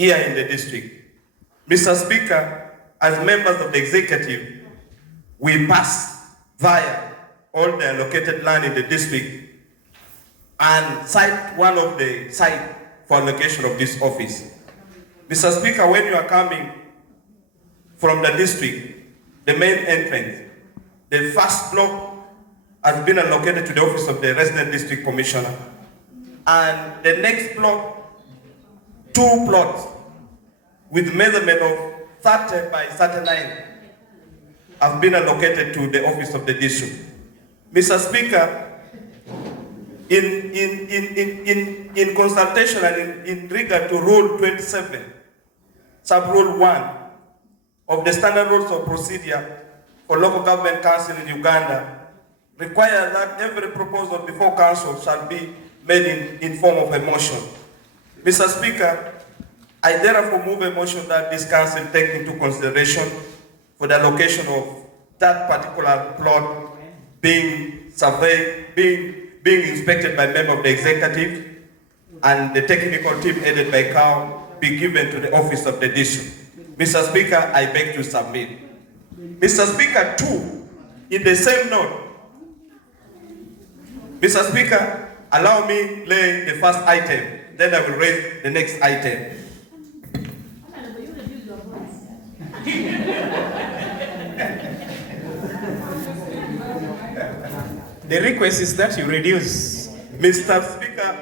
here in the district. Mr. Speaker, as members of the executive, we pass via all the allocated land in the district and cite one of the sites for allocation of this office. Mr. Speaker, when you are coming from the district, the main entrance, the first block has been allocated to the office of the resident district commissioner. And the next block, 2 plots with measurement of 30 by 39 have been allocated to the office of the district. Mr. Speaker, in consultation and in regard to Rule 27, Sub-Rule 1 of the Standard Rules of Procedure for Local Government Council in Uganda, requires that every proposal before council shall be made in form of a motion. Mr. Speaker, I therefore move a motion that this council take into consideration for the allocation of that particular plot being surveyed, being inspected by member of the executive, and the technical team headed by COW be given to the office of the district. Mr. Speaker, I beg to submit. Mr. Speaker, 2, in the same note, Mr. Speaker, allow me lay the first item, then I will raise the next item. The request is that you reduce. Mr. Speaker,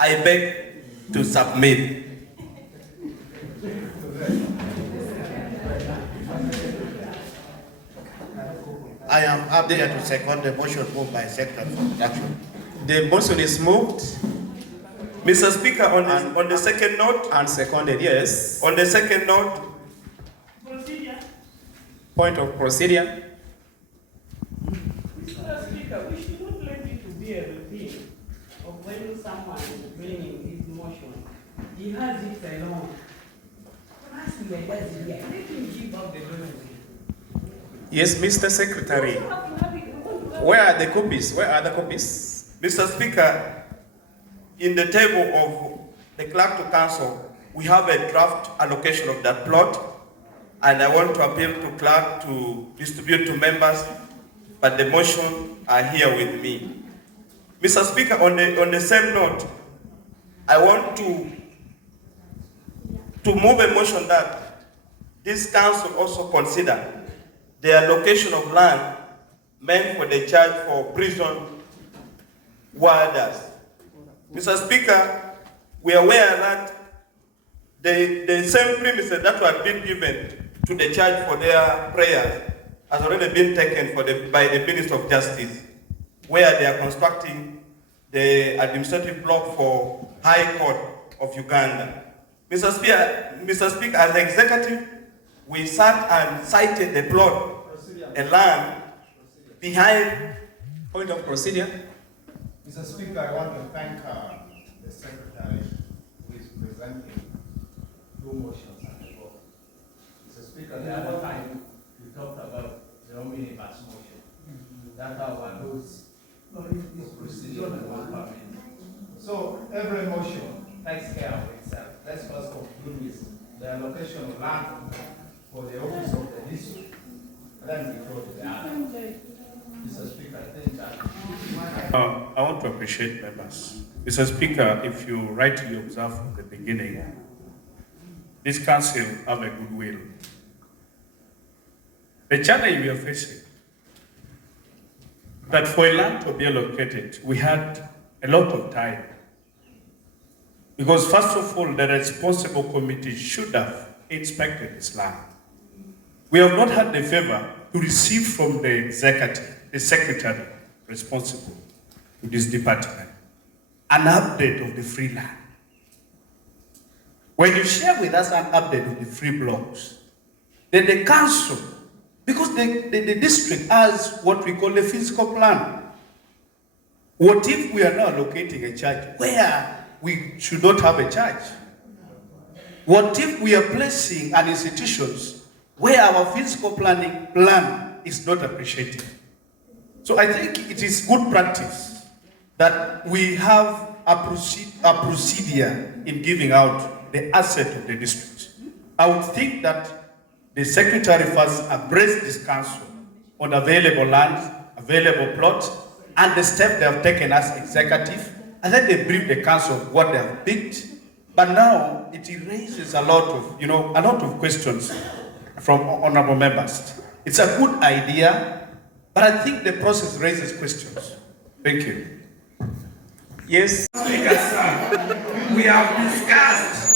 I beg to submit. I am happy to second the motion moved by Secretary for Production. The motion is moved Mr. Speaker, on the second note, and seconded, yes. on the second note, Point of procedure. Mr. Speaker, we should not let it to be a repeat of when someone is bringing his motion. He has it alone. Let him give up the document. Yes, Mr. Secretary. Where are the copies? Where are the copies? Mr. Speaker, in the table of the clerk to council, we have a draft allocation of that plot, and I want to appeal to clerk to distribute to members, but the motion are here with me. Mr. Speaker, on the same note, I want to move a motion that this council also consider the allocation of land meant for the charge for prison warders. Mr. Speaker, we are aware that the same premises that were being given to the church for their prayers has already been taken by the Minister of Justice, where they are constructing the administrative block for High Court of Uganda. Mr. Speaker, as the executive, we sat and cited the plot, a land behind. Point of procedure. Mr. Speaker, I want to thank the Secretary who is presenting 2 motions at the floor. Mr. Speaker, the other time you talked about the omnibus motion. That overloads this procedure and 1 permit. So every motion takes care of itself. Let's first conclude with the allocation of land for the office of the district. Then we go to the other. Mr. Speaker, I think that I want to appreciate members. Mr. Speaker, if you rightly observe from the beginning, this council have a goodwill. The challenge we are facing, that for a land to be allocated, we had a lot of time. Because first of all, the responsible committee should have inspected this land. We have not had the favor to receive from the executive, the secretary responsible to this department, an update of the free land. When you share with us an update of the free blocks, then the council, because the district has what we call a physical plan. What if we are now locating a church where we should not have a church? What if we are placing an institutions where our physical plan is not appreciated? So I think it is good practice that we have a procedure in giving out the asset of the district. I would think that the secretary first embrace this council on available lands, available plots, and the step they have taken as executive, and then they brief the council of what they have picked. But now it raises a lot of questions from honorable members. It's a good idea, but I think the process raises questions. Thank you. Yes. Speaker, sir, we have discussed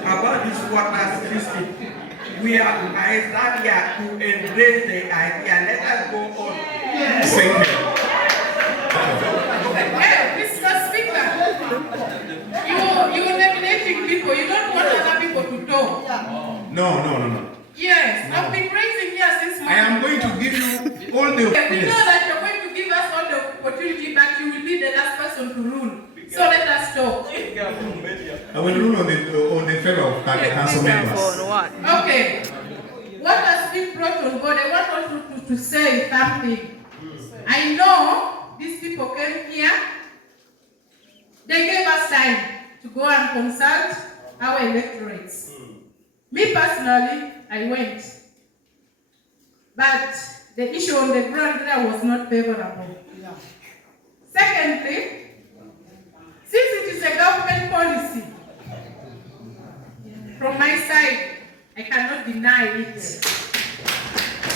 about this water system. I stand here to embrace the idea. Let us go on. Thank you. Hey, Mr. Speaker, you're eliminating people. You don't want other people to talk. No. Yes, I've been raising here since morning. I am going to give you all the We know opinions. that you're going to give us all the opportunity, but you will be the last person to rule. So let us talk. I will rule on the favor of council members. Okay. What has been brought on board, I want also to say something. I know these people came here. They gave us time to go and consult our electorates. Me personally, I went. But the issue on the ground there was not favorable. Secondly, since it is a government policy, from my side, I cannot deny it.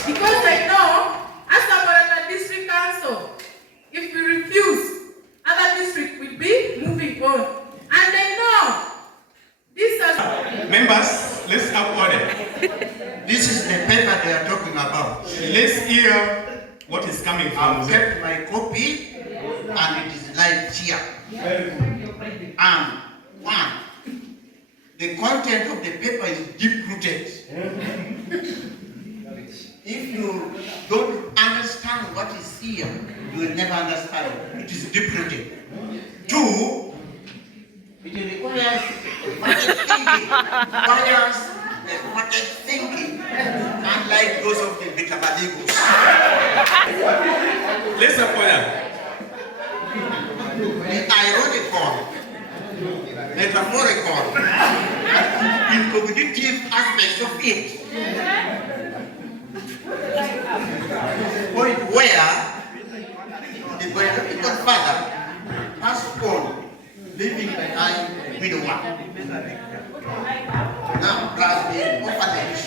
Because I know, as a Barata District Council, if we refuse, other districts will be moving on. And I know, this has... Members, let's have order. This is the paper they are talking about. Let's hear what is coming from I've them. kept my copy and it is live here. And one, the content of the paper is deep-rooted. If you don't understand what is here, you will never understand it. It is deep-rooted. Two, it requires market thinking, unlike those of the Bitabaligos. Let's have order. The ironical, metaphorical, and cognitive aspects of it. Point where the biological father passed on, leaving behind a widower. Now, plus the orphanage.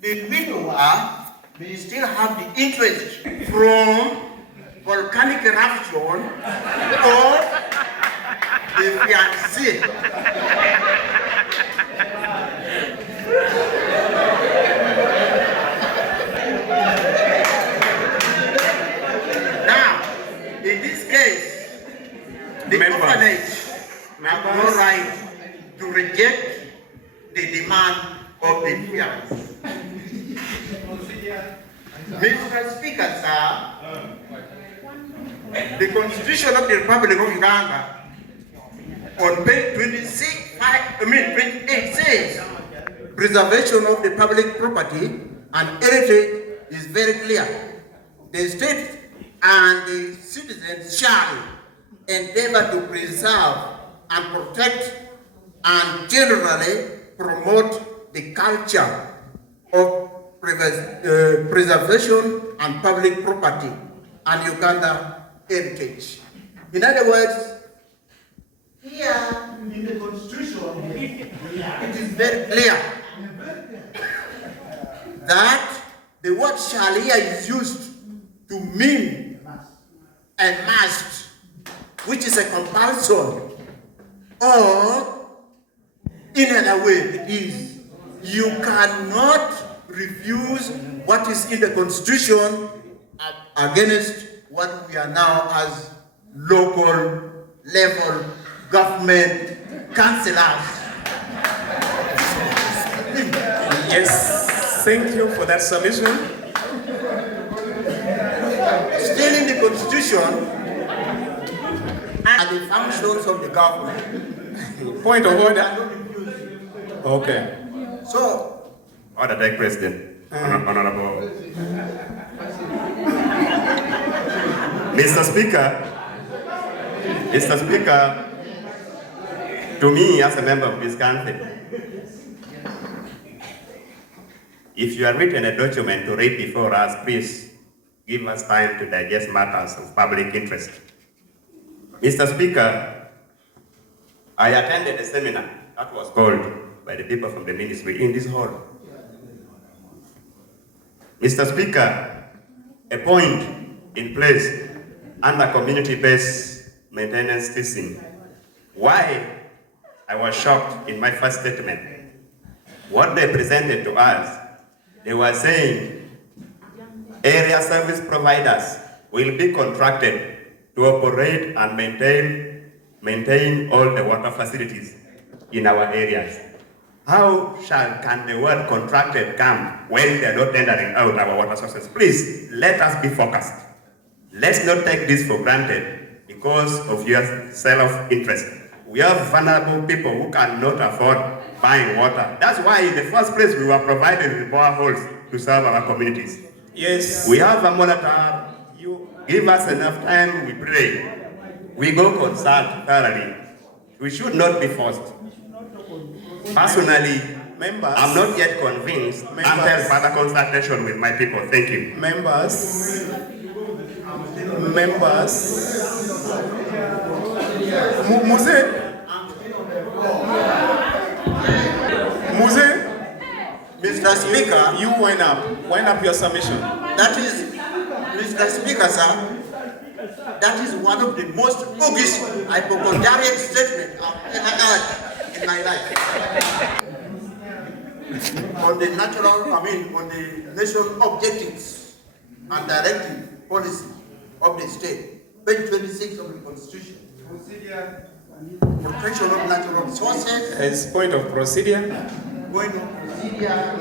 The widower may still have the interest from volcanic eruption or the fiancé. Now, in this case, the orphanage have no right to reject the demand of the fiancé. Mr. Speaker, sir, the Constitution of the Republic of Uganda on page 28 says preservation of the public property and heritage is very clear. The state and the citizens shall endeavor to preserve and protect and generally promote the culture of preservation and public property and Uganda heritage. In other words, here in the Constitution, it is very clear that the word shall here is used to mean a must, which is a compulsion, or in another way it is, you cannot refuse what is in the Constitution against what we are now as local level government councillors. Yes, thank you for that submission. Still in the Constitution and the functions of the government. Point of order. Okay. So, Order, President. Honorable. Mr. Speaker, to me as a member of this country, if you have written a document to read before us, please give us time to digest matters of public interest. Mr. Speaker, I attended a seminar that was called by the people from the ministry in this hall. Mr. Speaker, a point in place under community-based maintenance system. Why I was shocked in my first statement. What they presented to us, they were saying area service providers will be contracted to operate and maintain all the water facilities in our areas. How can the word contracted come when they're not tendering out our water sources? Please, let us be focused. Let's not take this for granted because of your self-interest. We have vulnerable people who cannot afford buying water. That's why in the first place we were provided with boreholes to serve our communities. Yes. We have a monitor. You give us enough time, we pray. We go consult thoroughly. We should not be forced. Personally, Members, I'm not yet convinced until further consultation with my people. Thank you. Members. Muse, Mr. Speaker, you wind up your submission. that is, Mr. Speaker, sir, that is one of the most bogus hypochondriac statements I've ever heard in my life. On the on the nation objectives and directive policy of the state, page 26 of the Constitution. Protection of natural resources. As point of procedure, Going on procedure.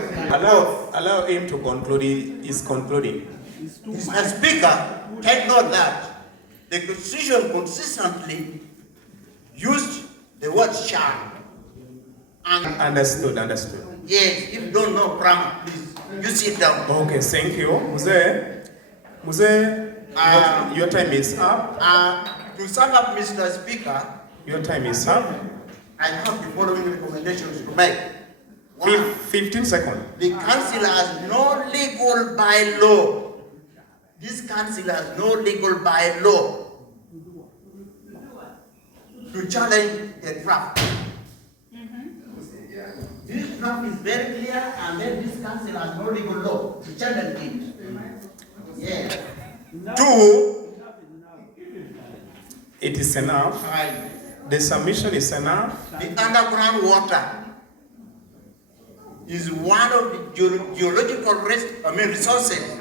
allow him to conclude. He is concluding. Mr. Speaker, take note that the Constitution consistently used the word shall. And Understood. yes, if you don't know grammar, please, you sit down. Okay, thank you. Muse, your time is up. To sum up, Mr. Speaker, Your time is up. I have the following recommendations to make. 15 seconds. The council has no legal bylaw. This council has no legal bylaw to challenge the draft. This draft is very clear, and then this council has no legal law to challenge it. Yeah. 2, it is enough. Right. The submission is enough. The underground water is one of the geological resources